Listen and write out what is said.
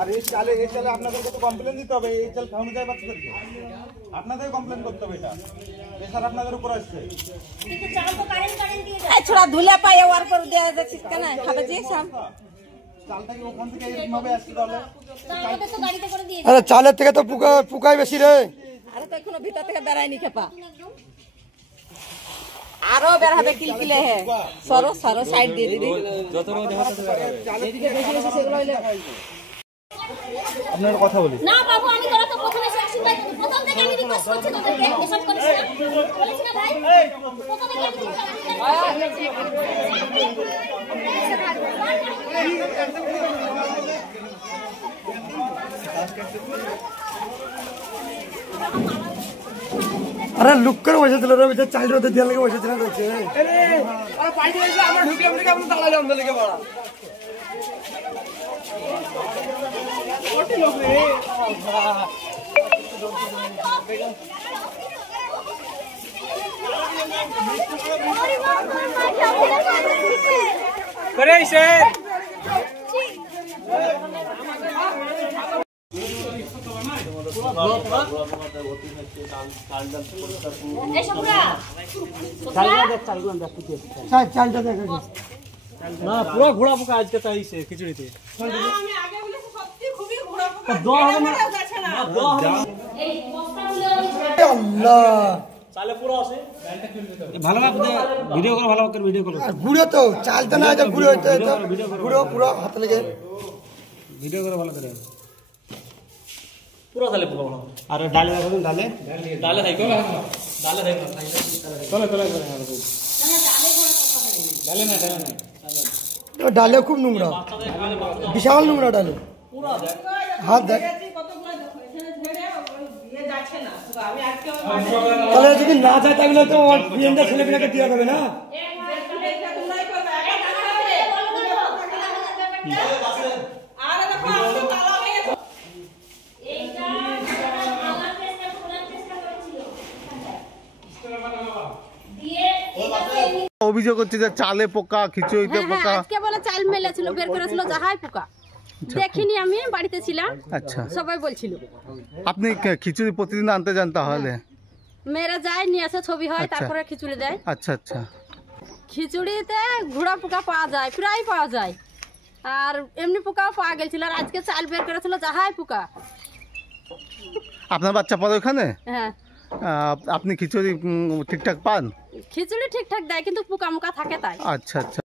আর এই চালে আপনাদেরকে তো কমপ্লেন দিতে হবে। এই চাল খাওয়ানো যায় বাচ্চাদেরকে, আপনাদের কমপ্লেন করতে হবে। এটা প্রেশার আপনাদের উপর আসছে। ছোড়া ধুলে পায়ে ওয়ার করে দেয়া যাচ্ছে কেন খাবে যে সব চালটা কি ওখান থেকে এরকম ভাবে আসছে তাহলে? আরে চালের থেকে তো পুকাই বেশি রে। আরে তো এখনো ভিতর থেকে বেরায়নি খেপা, আরো বের হবে কিলকিলে হে। সরো সরো সাইড দিয়ে দিদি যত রোজ এদিকে বেশি বেশি সেগুলো হইলে আপনার কথা বলি না বাবু, আমি তোরা তো প্রথমে সেকশন ভাই প্রথম থেকে আমি রিকোয়েস্ট করছি তোদেরকে এসব করিস না, বলেছি না ভাই প্রথম থেকে আমি আরে লুক করে বসেছিল রে, ভিতরে চাল রোদে দিয়ে লেগে বসেছিল রয়েছে। আরে আরে পাইতে এসে আমরা ঢুকলাম থেকে আমরা তালা জাম লেগে বড়া কোটি লোক রে করে এসে চালটা দেখা না পুরো ঘোড়া পোকা আজকে চাইছে খিচুড়িতে। আমি আগে বলেছি সত্যি খুবই ঘোড়া পোকা দোয়া হবে না, দোয়া হবে না। এই বস্তাগুলো আল্লাহ চালে পুরো আছে ভালো ভিডিও করো, ভালো করে ভিডিও করো। গুঁড়ো তো চালটা না যে গুঁড়ো হইতে হইতো গুঁড়ো পুরো হাতে লেগে ভিডিও করো ভালো করে পুরো চালে পোকা ভালো। আর ডালে দেখো, ডালে ডালে থাকো, ডালে থাকো চলে চলে করে ডালে না ডালে না ডালে খুব নোংরা, বিশাল নোংরা ডালে। হাত দেখ তাহলে যদি না যায় তাহলে তো বিয়েটা ছেলে পেলেকে দেওয়া যাবে না। অভিযোগ হচ্ছে যে চালে পোকা, খিচুড়িতে পোকা। আজকে বলে চাল মেলেছিল, বের করেছিল যাহাই পোকা দেখিনি, আমি বাড়িতে ছিলাম। আচ্ছা, সবাই বলছিল। আপনি খিচুড়ি প্রতিদিন আনতে যান তাহলে? মেয়েরা যায় নিয়ে আসে, ছবি হয়, তারপরে খিচুড়ি দেয়। আচ্ছা আচ্ছা, খিচুড়িতে ঘোড়া পোকা পাওয়া যায়, প্রায় পাওয়া যায়, আর এমনি পোকাও পাওয়া গেছিল। আর আজকে চাল বের করেছিল যাহাই পোকা। আপনার বাচ্চা পড়ে ওখানে? হ্যাঁ, আপনি খিচুড়ি ঠিকঠাক পান? খিচুড়ি ঠিকঠাক দেয় কিন্তু পোকা মোকা থাকে তাই। আচ্ছা আচ্ছা।